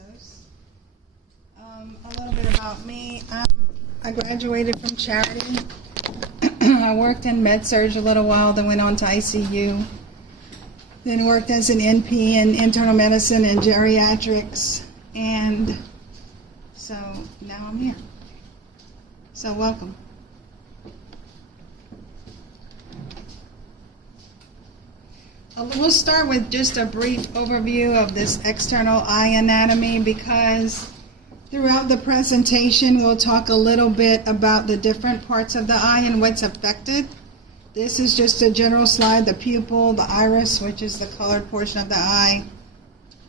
Sos. A little bit about me. I graduated from Charity. I worked in med-surg a little while, then went on to ICU. Then worked as an NP in internal medicine and geriatrics. And so now I'm here. So welcome. We'll start with just a brief overview of this external eye anatomy because throughout the presentation we'll talk a little bit about the different parts of the eye and what's affected. This is just a general slide, the pupil, the iris, which is the colored portion of the eye,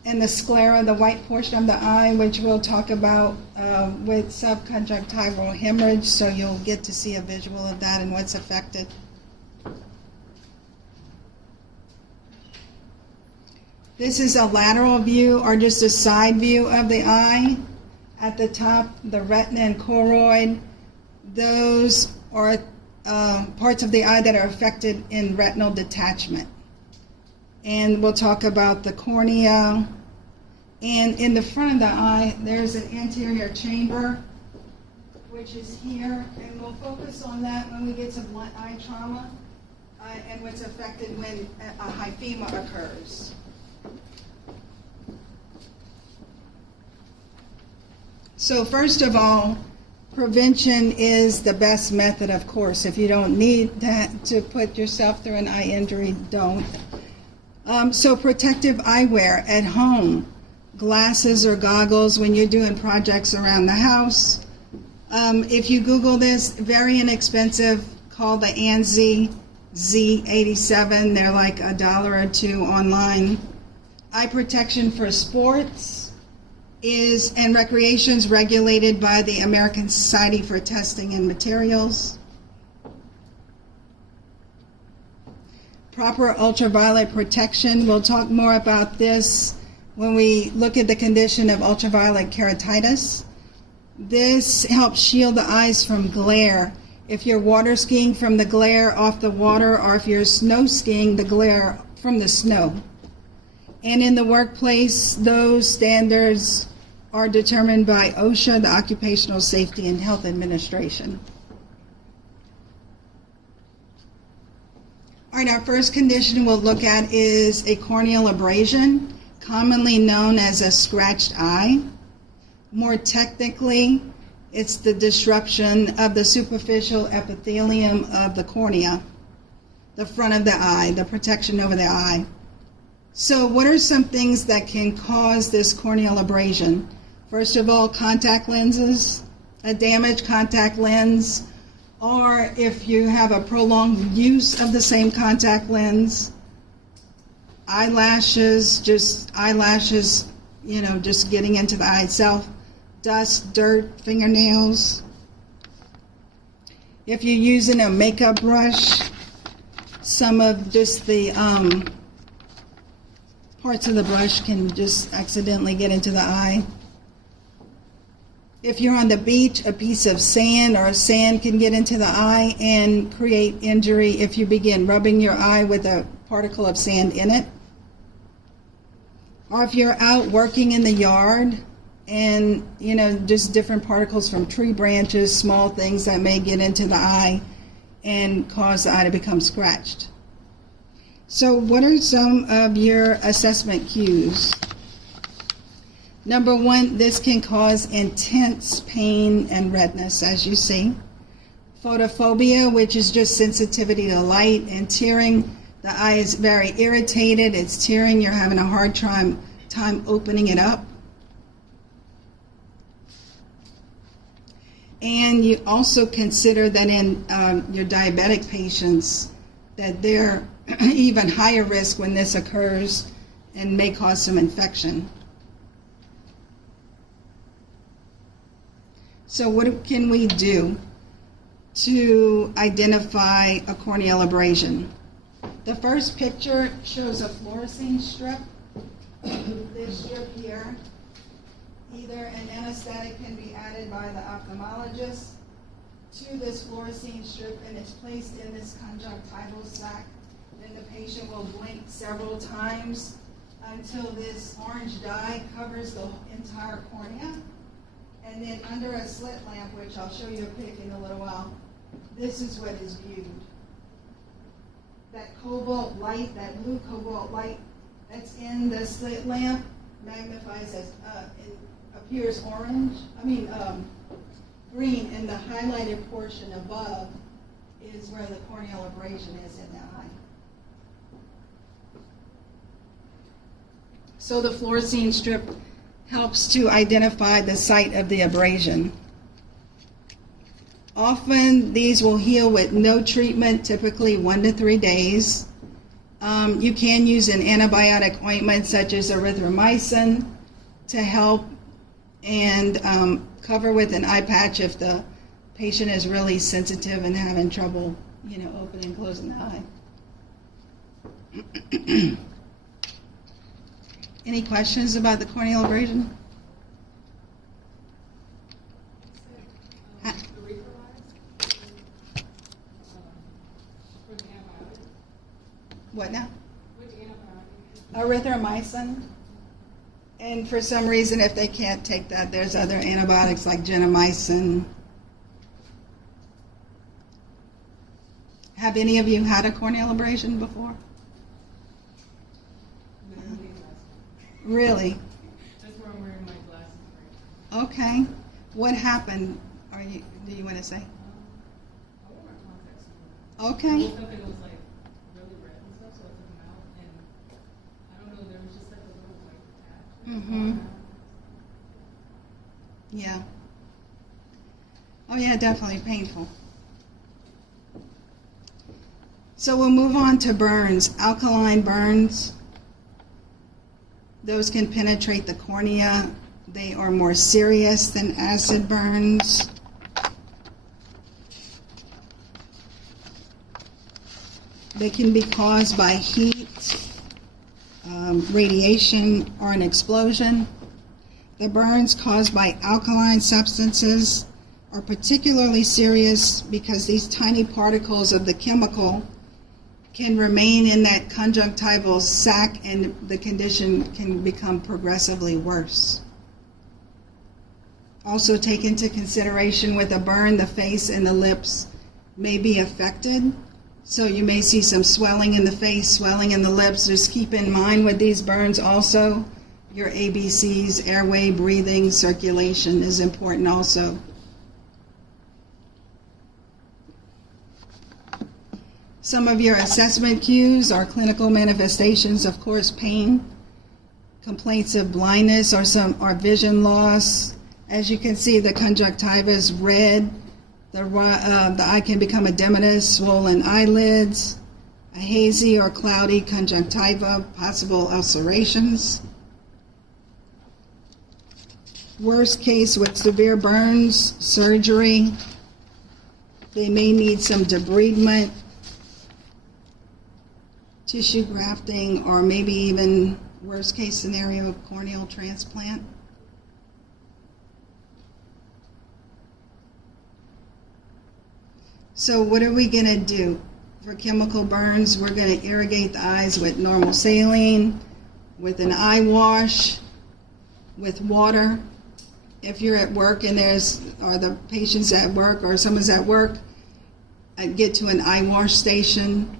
and the sclera, the white portion of the eye, which we'll talk about with subconjunctival hemorrhage, so you'll get to see a visual of that and what's affected. This is a lateral view or just a side view of the eye. At the top, the retina and choroid, those are parts of the eye that are affected in retinal detachment. And we'll talk about the cornea. And in the front of the eye, there's an anterior chamber, which is here. And we'll focus on that when we get to blunt eye trauma and what's affected when a hyphema occurs. So first of all, prevention is the best method, of course. If you don't need to put yourself through an eye injury, don't. So protective eyewear at home, glasses or goggles when you're doing projects around the house. If you Google this, very inexpensive, called the ANSI Z87. They're like $1 or $2 online. Eye protection for sports and recreation is regulated by the American Society for Testing and Materials. Proper ultraviolet protection. We'll talk more about this when we look at the condition of ultraviolet keratitis. This helps shield the eyes from glare. If you're water skiing, from the glare off the water, or if you're snow skiing, the glare from the snow. And in the workplace, those standards are determined by OSHA, the Occupational Safety and Health Administration. All right, our first condition we'll look at is a corneal abrasion, commonly known as a scratched eye. More technically, it's the disruption of the superficial epithelium of the cornea, the front of the eye, the protection over the eye. So what are some things that can cause this corneal abrasion? First of all, contact lenses, a damaged contact lens, or if you have a prolonged use of the same contact lens, eyelashes, just getting into the eye itself, dust, dirt, fingernails. If you're using a makeup brush, some of just the parts of the brush can just accidentally get into the eye. If you're on the beach, a piece of sand or sand can get into the eye and create injury if you begin rubbing your eye with a particle of sand in it. Or if you're out working in the yard and, just different particles from tree branches, small things that may get into the eye and cause the eye to become scratched. So what are some of your assessment cues? Number one, this can cause intense pain and redness, as you see. Photophobia, which is just sensitivity to light, and tearing. The eye is very irritated, it's tearing, you're having a hard time opening it up. And you also consider that in your diabetic patients, that they're even higher risk when this occurs and may cause some infection. So what can we do to identify a corneal abrasion? The first picture shows a fluorescein strip. This strip here, either an anesthetic can be added by the ophthalmologist to this fluorescein strip, and it's placed in this conjunctival sac. Then the patient will blink several times until this orange dye covers the entire cornea. And then under a slit lamp, which I'll show you a pic in a little while, this is what is viewed. That cobalt light, that blue cobalt light that's in the slit lamp magnifies as, it appears green, and the highlighted portion above is where the corneal abrasion is in the eye. So the fluorescein strip helps to identify the site of the abrasion. Often these will heal with no treatment, typically 1 to 3 days. You can use an antibiotic ointment such as erythromycin to help, and cover with an eye patch if the patient is really sensitive and having trouble, opening and closing the eye. Any questions about the corneal abrasion? What now? Erythromycin. And for some reason, if they can't take that, there's other antibiotics like gentamicin. Have any of you had a corneal abrasion before? Really? That's where I'm wearing my glasses right now. Okay. What happened? Do you want to say? I wore my contacts. Okay. I woke up and it was like really red and stuff, so I took them out, and I don't know, there was just like a little white patch. Mm-hmm. Yeah. Oh yeah, definitely painful. So we'll move on to burns. Alkaline burns. Those can penetrate the cornea. They are more serious than acid burns. They can be caused by heat, radiation, or an explosion. The burns caused by alkaline substances are particularly serious because these tiny particles of the chemical can remain in that conjunctival sac, and the condition can become progressively worse. Also take into consideration with a burn, the face and the lips may be affected. So you may see some swelling in the face, swelling in the lips. Just keep in mind with these burns also, your ABCs, airway, breathing, circulation is important also. Some of your assessment cues are clinical manifestations, of course, pain, complaints of blindness or vision loss. As you can see, the conjunctiva is red. The eye can become edematous, swollen eyelids, a hazy or cloudy conjunctiva, possible ulcerations. Worst case with severe burns, surgery. They may need some debridement, tissue grafting, or maybe even worst case scenario, corneal transplant. So what are we going to do? For chemical burns, we're going to irrigate the eyes with normal saline, with an eye wash, with water. If you're at work and the patient's at work or someone's at work, I'd get to an eye wash station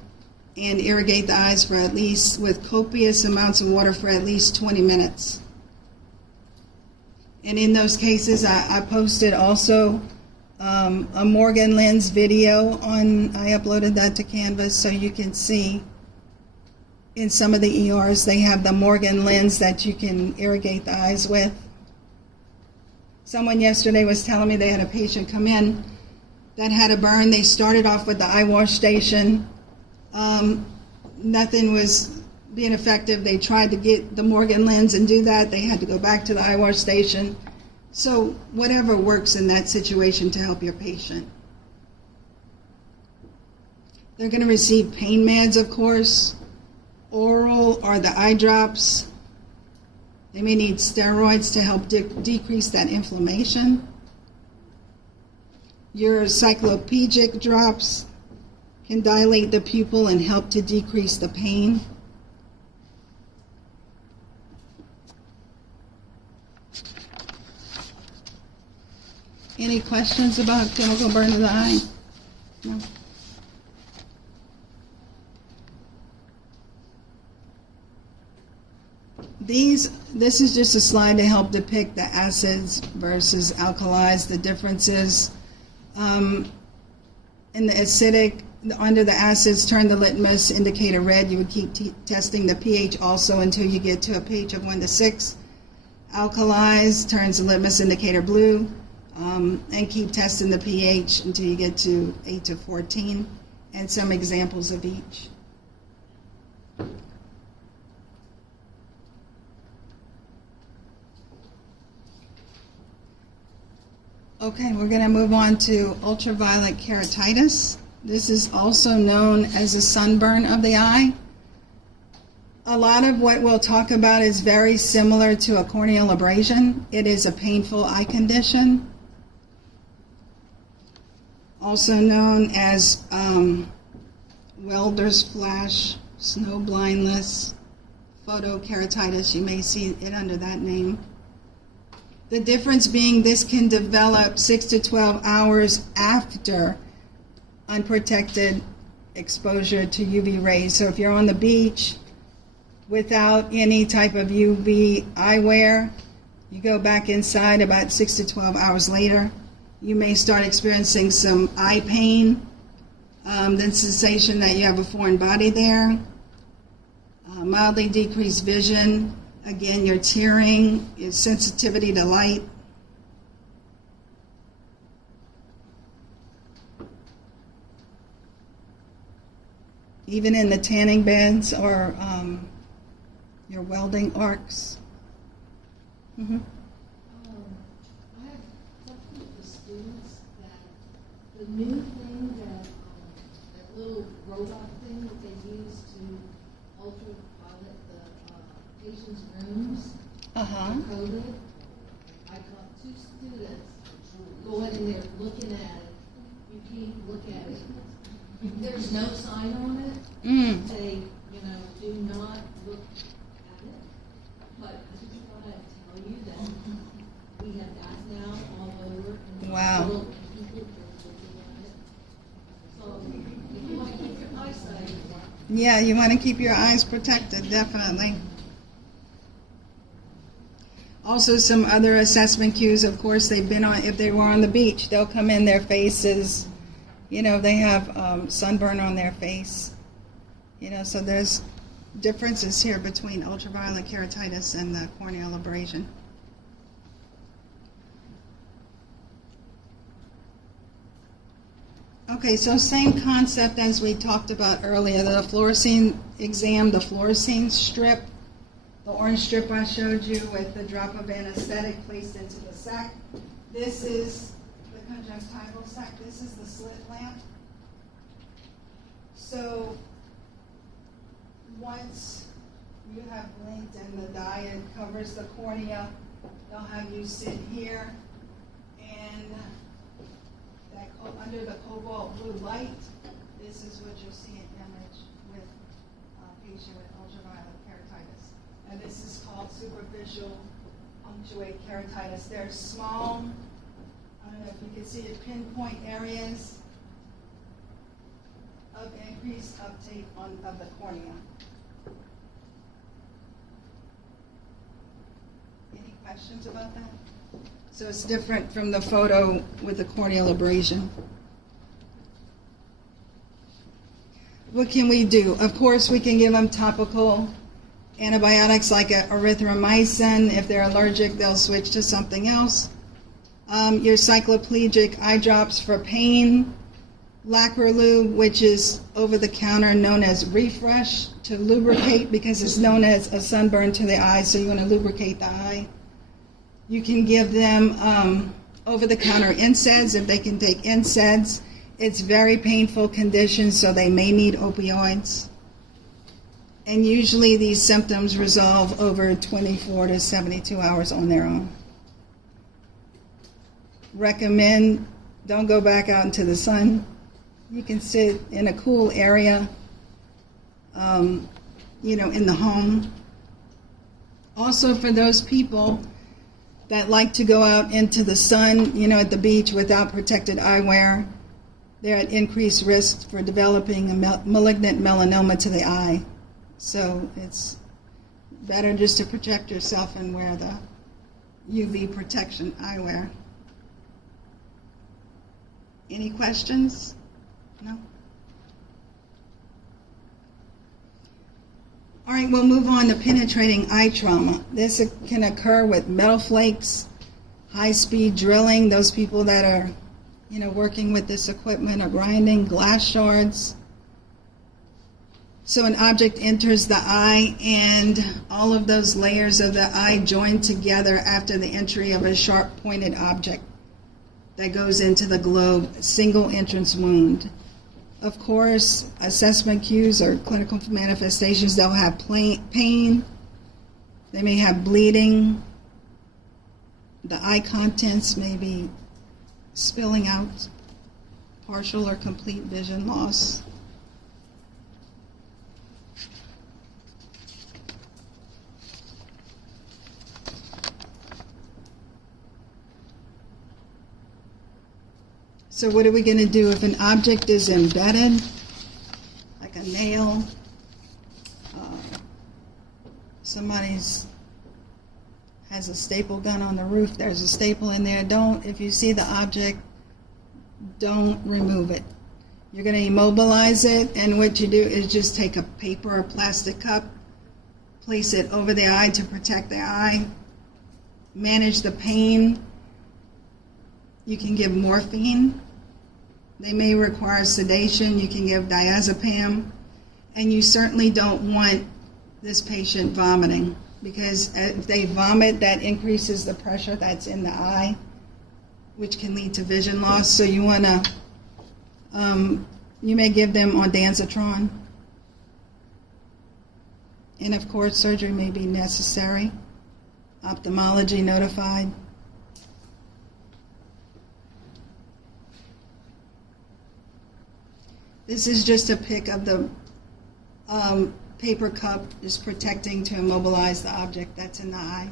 and irrigate the eyes for at least, with copious amounts of water, for at least 20 minutes. And in those cases, I posted also a Morgan lens video I uploaded that to Canvas so you can see in some of the ERs they have the Morgan lens that you can irrigate the eyes with. Someone yesterday was telling me they had a patient come in that had a burn. They started off with the eye wash station. Nothing was being effective. They tried to get the Morgan lens and do that. They had to go back to the eye wash station. So whatever works in that situation to help your patient. They're going to receive pain meds, of course, oral or the eye drops. They may need steroids to help decrease that inflammation. Your cycloplegic drops can dilate the pupil and help to decrease the pain. Any questions about chemical burn to the eye? No? This is just a slide to help depict the acids versus alkalis, the differences. In the acidic, under the acids, turn the litmus indicator red. You would keep testing the pH also until you get to a pH of 1 to 6. Alkalis turns the litmus indicator blue, and keep testing the pH until you get to 8 to 14, and some examples of each. Okay, we're going to move on to ultraviolet keratitis. This is also known as a sunburn of the eye. A lot of what we'll talk about is very similar to a corneal abrasion. It is a painful eye condition, also known as welder's flash, snow blindness, photokeratitis. You may see it under that name. The difference being this can develop 6 to 12 hours after unprotected exposure to UV rays. So if you're on the beach without any type of UV eyewear, you go back inside about 6 to 12 hours later, you may start experiencing some eye pain, the sensation that you have a foreign body there, mildly decreased vision. Again, your tearing, your sensitivity to light. Even in the tanning beds or your welding arcs. Mm-hmm. I have talked with the students that the new thing that little robot thing that they use to ultraviolet the patient's rooms, coded. I got 2 students going in there looking at it. You can't look at it. There's no sign on it. Say, do not look at it. But I just thought I'd tell you that we have that now all over. And Wow. little people are looking at it. So if you want to keep your eyesight. Yeah, you want to keep your eyes protected, definitely. Also, some other assessment cues, of course, if they were on the beach, they'll come in their faces. They have sunburn on their face. So there's differences here between ultraviolet keratitis and the corneal abrasion. Okay, so same concept as we talked about earlier, the fluorescein exam, the fluorescein strip, the orange strip I showed you with the drop of anesthetic placed into the sac. This is the conjunctival sac. This is the slit lamp. So once you have blinked and the dye covers the cornea, they'll have you sit here, and under the cobalt blue light, this is what you'll see an image with a patient with ultraviolet keratitis. And this is called superficial punctuate keratitis. They're small, I don't know if you can see it, pinpoint areas of increased uptake of the cornea. Any questions about that? So it's different from the photo with the corneal abrasion. What can we do? Of course, we can give them topical antibiotics like erythromycin. If they're allergic, they'll switch to something else. Your cycloplegic eye drops for pain. Lacrolube, which is over-the-counter, known as Refresh, to lubricate because it's known as a sunburn to the eye, so you want to lubricate the eye. You can give them over-the-counter NSAIDs if they can take NSAIDs. It's very painful condition, so they may need opioids. And usually these symptoms resolve over 24 to 72 hours on their own. Recommend don't go back out into the sun. You can sit in a cool area, in the home. Also, for those people that like to go out into the sun, at the beach without protected eyewear, they're at increased risk for developing a malignant melanoma to the eye. So it's better just to protect yourself and wear the UV protection eyewear. Any questions? No? All right, we'll move on to penetrating eye trauma. This can occur with metal flakes, high-speed drilling, those people that are, working with this equipment, or grinding, glass shards. So an object enters the eye, and all of those layers of the eye join together after the entry of a sharp-pointed object that goes into the globe, single entrance wound. Of course, assessment cues or clinical manifestations, they'll have pain, they may have bleeding, the eye contents may be spilling out, partial or complete vision loss. So what are we going to do if an object is embedded, like a nail? Somebody's has a staple gun on the roof. There's a staple in there. If you see the object, don't remove it. You're going to immobilize it, and what you do is just take a paper or plastic cup, place it over the eye to protect the eye, manage the pain. You can give morphine. They may require sedation. You can give diazepam. And you certainly don't want this patient vomiting, because if they vomit, that increases the pressure that's in the eye, which can lead to vision loss. So you want to, you may give them ondansetron. And of course, surgery may be necessary. Ophthalmology notified. This is just a pic of the paper cup is protecting to immobilize the object that's in the eye.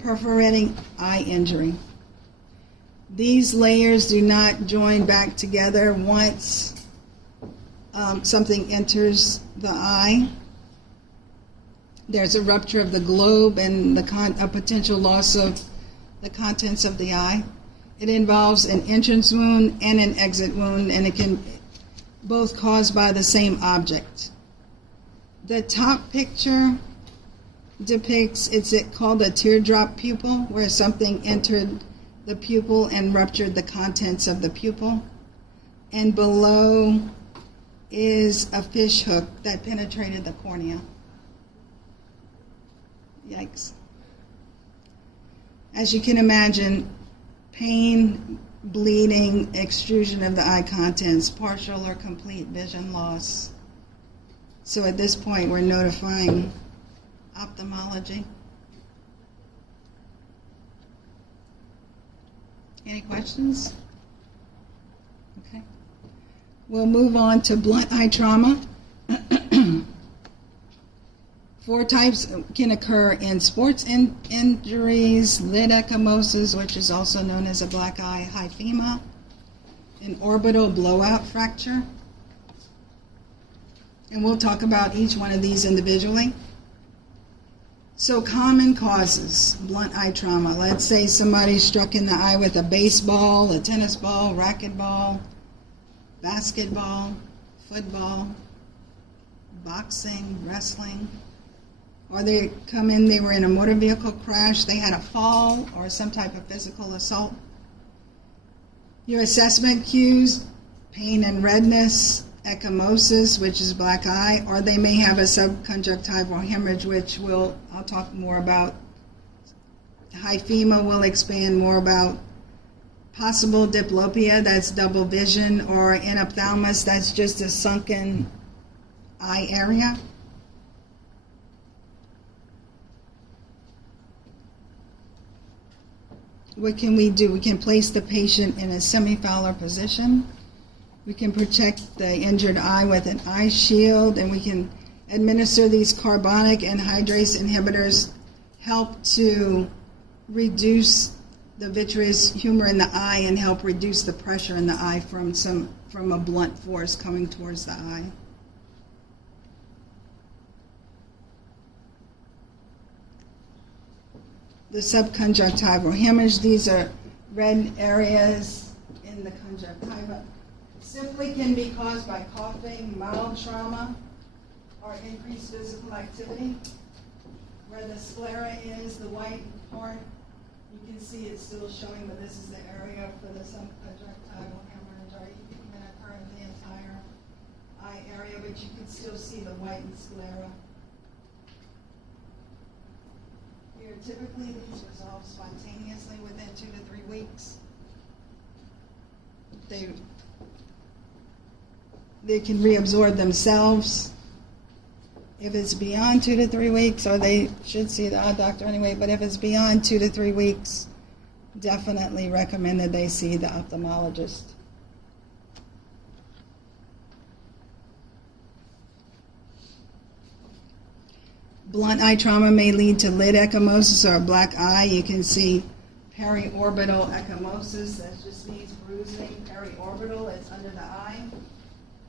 Perforating eye injury. These layers do not join back together once something enters the eye. There's a rupture of the globe and a potential loss of the contents of the eye. It involves an entrance wound and an exit wound, and it can both caused by the same object. The top picture depicts, it's called a teardrop pupil, where something entered the pupil and ruptured the contents of the pupil. And below is a fish hook that penetrated the cornea. Yikes. As you can imagine, pain, bleeding, extrusion of the eye contents, partial or complete vision loss. So at this point, we're notifying ophthalmology. Any questions? Okay. We'll move on to blunt eye trauma. 4 types can occur in sports injuries: lid ecchymosis, which is also known as a black eye hyphema, an orbital blowout fracture. And we'll talk about each one of these individually. So common causes, blunt eye trauma. Let's say somebody struck in the eye with a baseball, a tennis ball, racquetball, basketball, football, boxing, wrestling. Or they come in, they were in a motor vehicle crash, they had a fall or some type of physical assault. Your assessment cues: pain and redness, ecchymosis, which is black eye, or they may have a subconjunctival hemorrhage, which I'll talk more about. Hyphema will expand more about. Possible diplopia, that's double vision, or anophthalmos, that's just a sunken eye area. What can we do? We can place the patient in a semi-fowler position. We can protect the injured eye with an eye shield, and we can administer these carbonic anhydrase inhibitors help to reduce the vitreous humor in the eye and help reduce the pressure in the eye from a blunt force coming towards the eye. The subconjunctival hemorrhage, these are red areas in the conjunctiva. Simply can be caused by coughing, mild trauma, or increased physical activity. Where the sclera is, the white part, you can see it's still showing, but this is the area for the subconjunctival hemorrhage, or it can even occur in the entire eye area, but you can still see the whitened sclera. Here, typically these resolve spontaneously within 2 to 3 weeks. They can reabsorb themselves. If it's beyond 2 to 3 weeks, or they should see the eye doctor anyway, but if it's beyond 2 to 3 weeks, definitely recommend that they see the ophthalmologist. Blunt eye trauma may lead to lid ecchymosis or a black eye. You can see periorbital ecchymosis. That just means bruising. Periorbital, it's under the eye.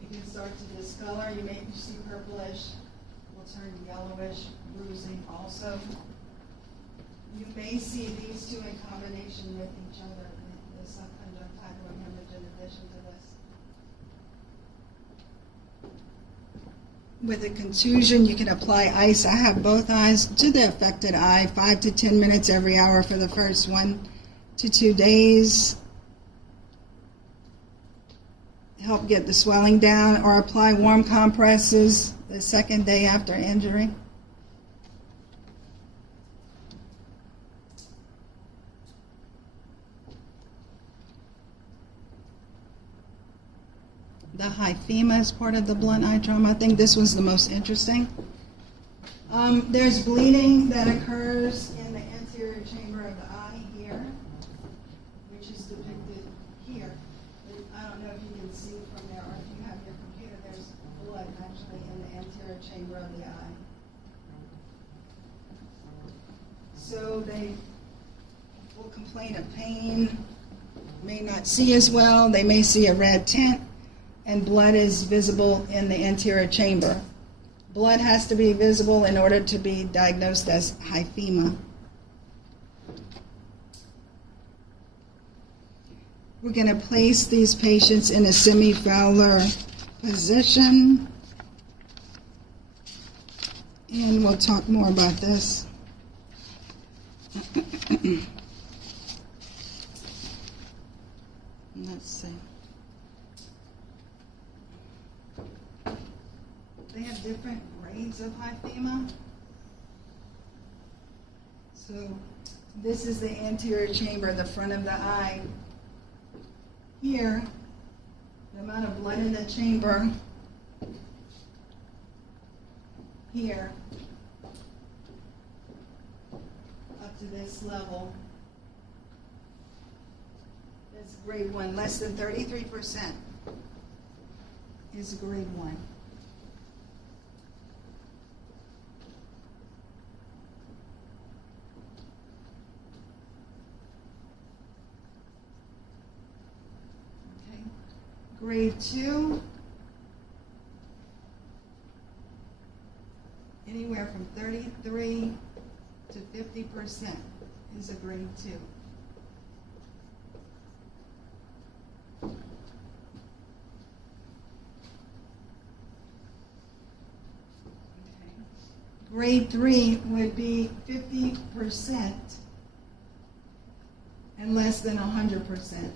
It can start to discolor. You may see purplish, will turn yellowish, bruising also. You may see these two in combination with each other, the subconjunctival hemorrhage in addition to this. With a contusion, you can apply ice. I have both eyes to the affected eye, 5 to 10 minutes every hour for the first 1 to 2 days. Help get the swelling down, or apply warm compresses the second day after injury. The hyphema is part of the blunt eye trauma. I think this was the most interesting. There's bleeding that occurs in the anterior chamber of the eye here, which is depicted here. I don't know if you can see from there, or if you have your computer, there's blood actually in the anterior chamber of the eye. So they will complain of pain, may not see as well, they may see a red tint, and blood is visible in the anterior chamber. Blood has to be visible in order to be diagnosed as hyphema. We're going to place these patients in a semi-fowler position, and we'll talk more about this. Let's see. They have different grades of hyphema. So this is the anterior chamber, the front of the eye. Here, the amount of blood in the chamber, here, up to this level, that's grade 1. Less than 33% is grade 1. Grade 2, anywhere from 33 to 50% is a grade 2. Okay. Grade 3 would be 50% and less than 100%.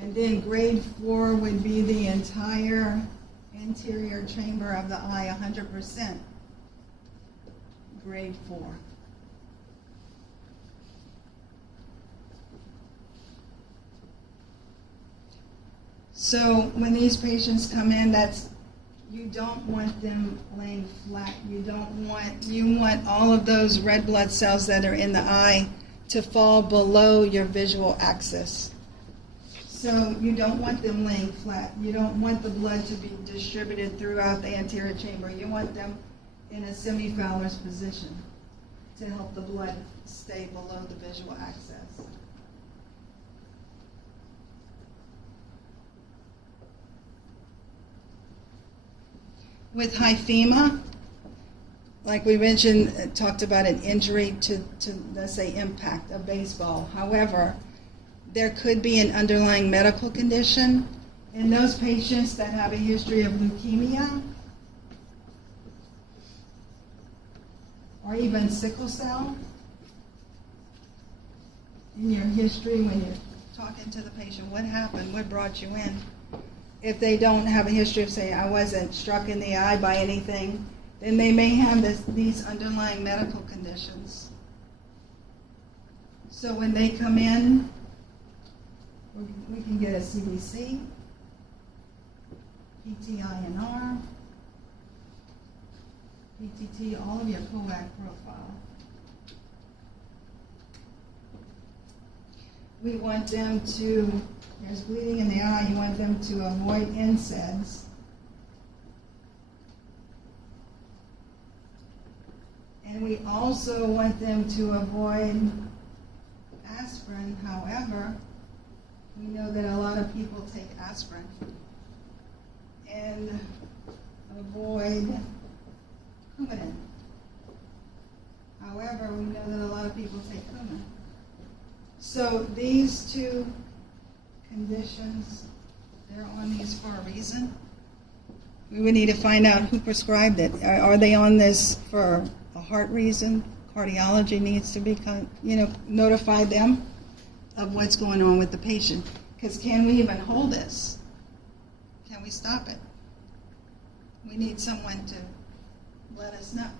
And then grade 4 would be the entire anterior chamber of the eye, 100%. Grade 4. So when these patients come in, you don't want them laying flat. You want all of those red blood cells that are in the eye to fall below your visual axis. So you don't want them laying flat. You don't want the blood to be distributed throughout the anterior chamber. You want them in a semi-Fowler's position to help the blood stay below the visual axis. With hyphema, like we mentioned, talked about an injury to let's say impact, a baseball. However, there could be an underlying medical condition in those patients that have a history of leukemia or even sickle cell. In your history, when you're talking to the patient, what happened? What brought you in? If they don't have a history of saying, I wasn't struck in the eye by anything, then they may have these underlying medical conditions. So when they come in, we can get a CBC, PTINR, PTT, all of your COAC profile. We want them to, there's bleeding in the eye, you want them to avoid NSAIDs. And we also want them to avoid aspirin. However, we know that a lot of people take aspirin. And avoid Coumadin. However, we know that a lot of people take Coumadin. So these two conditions, they're on these for a reason. We would need to find out who prescribed it. Are they on this for a heart reason? Cardiology needs to be, notify them of what's going on with the patient. Because can we even hold this? Can we stop it? We need someone to let us know.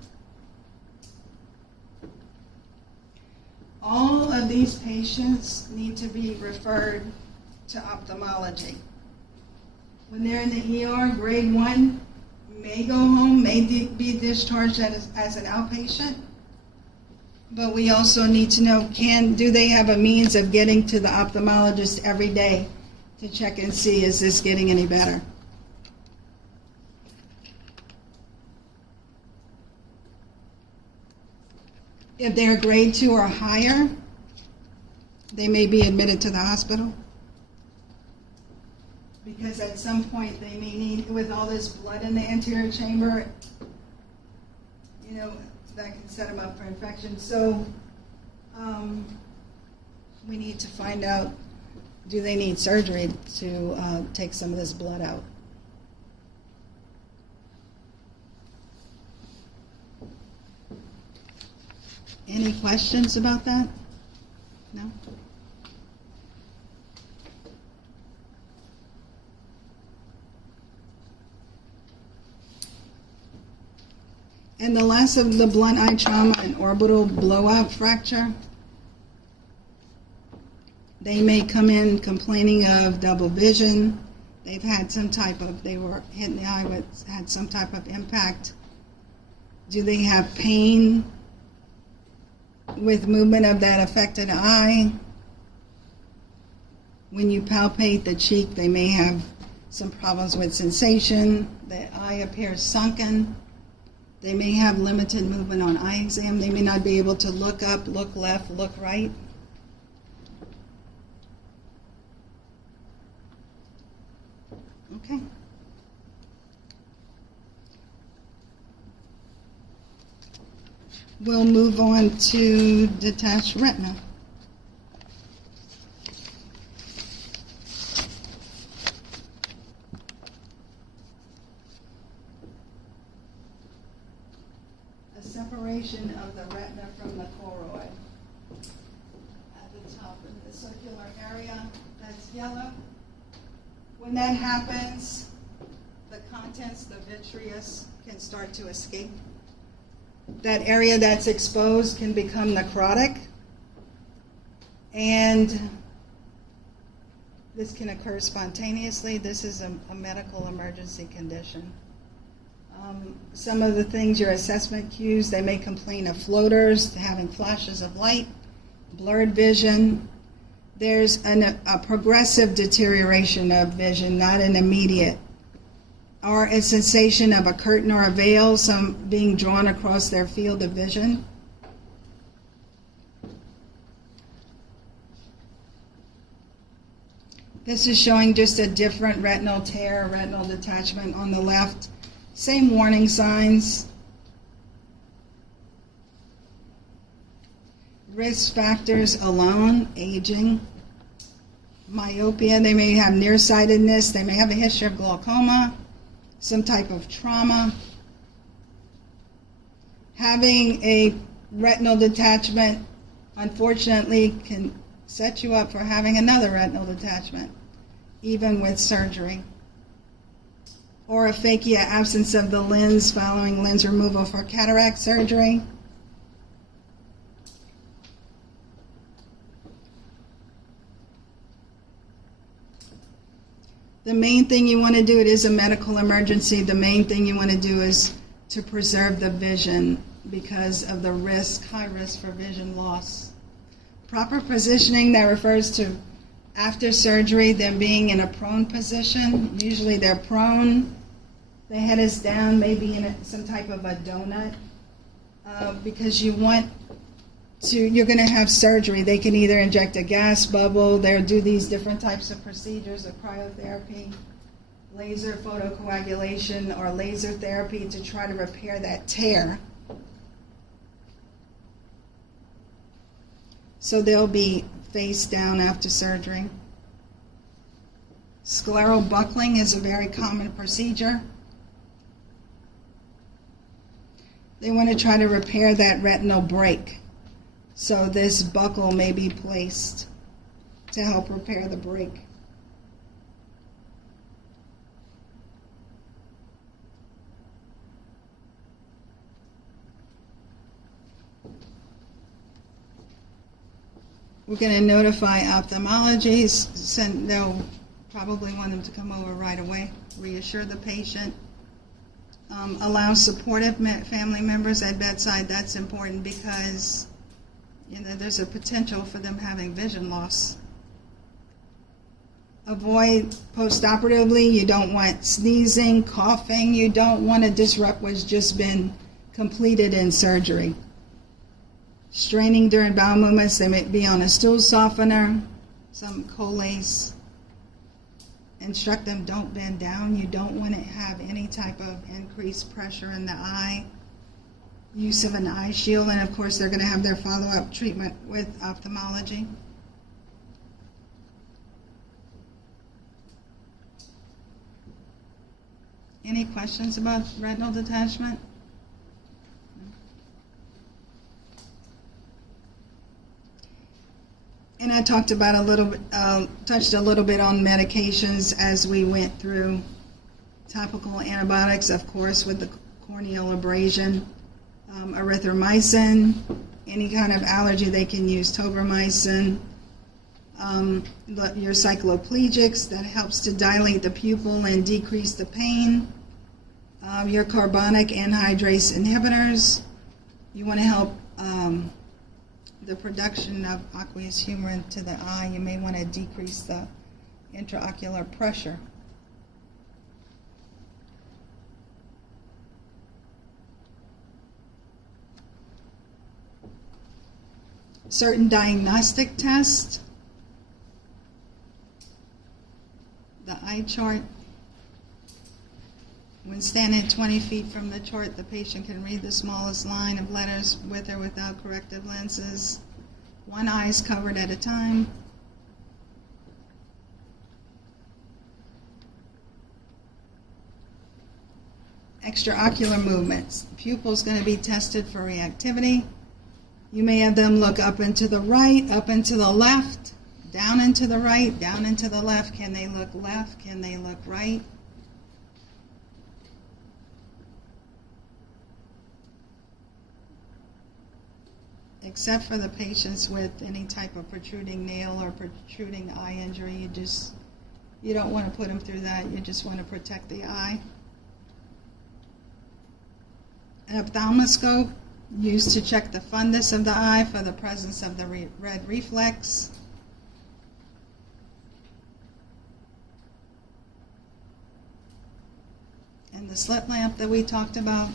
All of these patients need to be referred to ophthalmology. When they're in the ER, grade 1 may go home, may be discharged as an outpatient. But we also need to know, do they have a means of getting to the ophthalmologist every day to check and see, is this getting any better? If they're grade 2 or higher, they may be admitted to the hospital. Because at some point they may need, with all this blood in the anterior chamber, that can set them up for infection. So we need to find out, do they need surgery to take some of this blood out? Any questions about that? No? And the last of the blunt eye trauma and orbital blowout fracture, they may come in complaining of double vision. They've had they were hit in the eye with, had some type of impact. Do they have pain with movement of that affected eye? When you palpate the cheek, they may have some problems with sensation. The eye appears sunken. They may have limited movement on eye exam. They may not be able to look up, look left, look right. Okay. We'll move on to detached retina. A separation of the retina from the choroid. At the top of the circular area, that's yellow. When that happens, the contents, the vitreous, can start to escape. That area that's exposed can become necrotic, and this can occur spontaneously. This is a medical emergency condition. Some of the things, your assessment cues, they may complain of floaters, having flashes of light, blurred vision. there's a progressive deterioration of vision, not an immediate, or a sensation of a curtain or a veil, some being drawn across their field of vision. This is showing just a different retinal tear, retinal detachment on the left. Same warning signs. Risk factors alone: aging, myopia, they may have nearsightedness, they may have a history of glaucoma, some type of trauma. Having a retinal detachment, unfortunately, can set you up for having another retinal detachment, even with surgery. Or aphakia, absence of the lens following lens removal for cataract surgery. The main thing you want to do, it is a medical emergency, the main thing you want to do is to preserve the vision because of the risk, high risk for vision loss. Proper positioning, that refers to after surgery, them being in a prone position. Usually they're prone, the head is down, maybe in some type of a donut, because you're going to have surgery. They can either inject a gas bubble, they'll do these different types of procedures, of cryotherapy, laser photocoagulation, or laser therapy to try to repair that tear. So they'll be face down after surgery. Scleral buckling is a very common procedure. They want to try to repair that retinal break. So this buckle may be placed to help repair the break. We're going to notify ophthalmology. They'll probably want them to come over right away. Reassure the patient. Allow supportive family members at bedside. That's important because there's a potential for them having vision loss. Avoid post-operatively. You don't want sneezing, coughing. You don't want to disrupt what's just been completed in surgery. Straining during bowel movements, they may be on a stool softener, some Colace. Instruct them, don't bend down. You don't want to have any type of increased pressure in the eye. Use of an eye shield, and of course they're going to have their follow-up treatment with ophthalmology. Any questions about retinal detachment? And I talked about touched a little bit on medications as we went through. Topical antibiotics, of course, with the corneal abrasion. Erythromycin, any kind of allergy they can use tobramycin. Your cycloplegics, that helps to dilate the pupil and decrease the pain. Your carbonic anhydrase inhibitors, you want to help the production of aqueous humor into the eye. You may want to decrease the intraocular pressure. Certain diagnostic tests. The eye chart. When standing 20 feet from the chart, the patient can read the smallest line of letters with or without corrective lenses. One eye is covered at a time. Extraocular movements. The pupil is going to be tested for reactivity. You may have them look up and to the right, up and to the left, down and to the right, down and to the left. Can they look left? Can they look right? Except for the patients with any type of protruding nail or protruding eye injury, you don't want to put them through that. You just want to protect the eye. An ophthalmoscope, used to check the fundus of the eye for the presence of the red reflex. and the slit lamp that we talked about.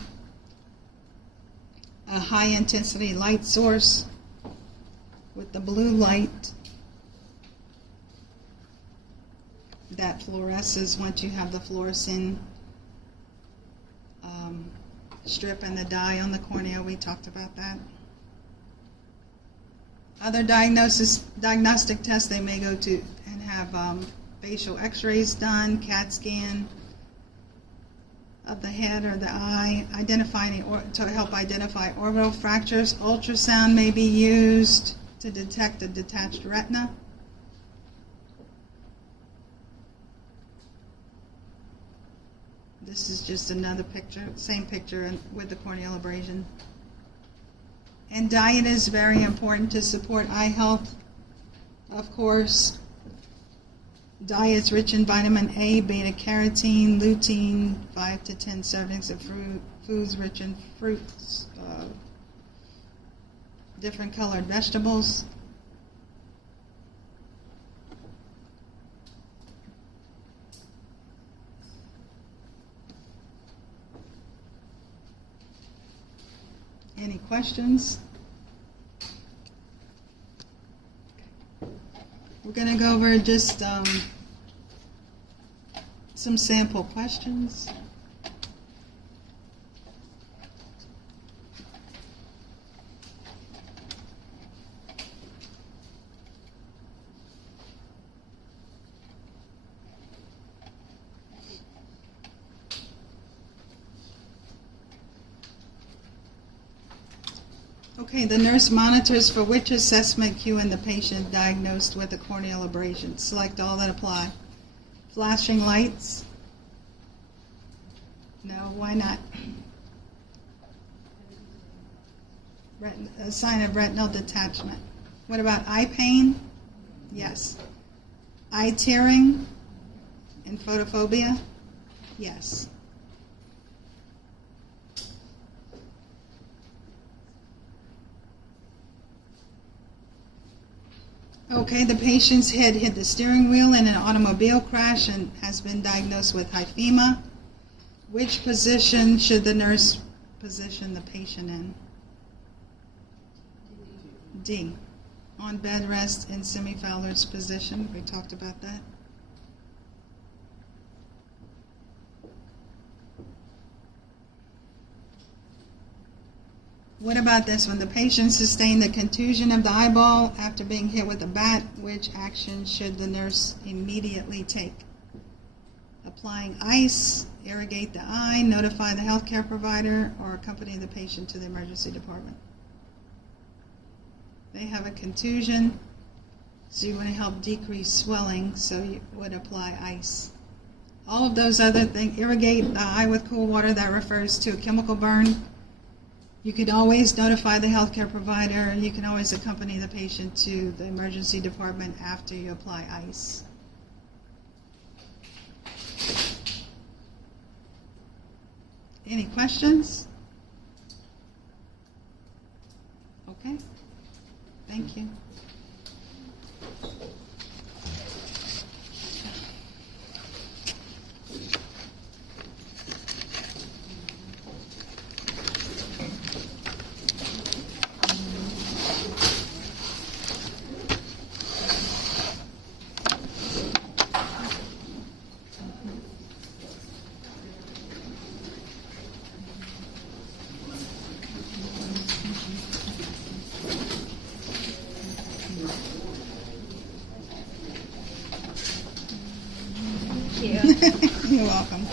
A high intensity light source with the blue light that fluoresces once you have the fluorescein strip and the dye on the cornea. We talked about that. Other diagnostic tests, they may go to and have facial x-rays done, CAT scan of the head or the eye, to help identify orbital fractures. Ultrasound may be used to detect a detached retina. This is just another picture, same picture with the corneal abrasion. And diet is very important to support eye health. Of course, diets rich in vitamin A, beta carotene, lutein, 5 to 10 servings of foods rich in fruits, different colored vegetables. Any questions? We're going to go over just some sample questions. Okay, the nurse monitors for which assessment cue in the patient diagnosed with a corneal abrasion. Select all that apply. Flashing lights? No, why not? A sign of retinal detachment. What about eye pain? Yes. Eye tearing and photophobia? Yes. Okay, the patient's head hit the steering wheel in an automobile crash and has been diagnosed with hyphema. Which position should the nurse position the patient in? D. On bed rest in semi-Fowler's position. We talked about that. What about this one? The patient sustained a contusion of the eyeball after being hit with a bat. Which action should the nurse immediately take? Applying ice, irrigate the eye, notify the healthcare provider, or accompany the patient to the emergency department? They have a contusion, so you want to help decrease swelling, so you would apply ice. All of those other things, irrigate the eye with cool water, that refers to a chemical burn. You could always notify the healthcare provider. You can always accompany the patient to the emergency department after you apply ice. Any questions? Okay. Thank you. Thank you. You're welcome.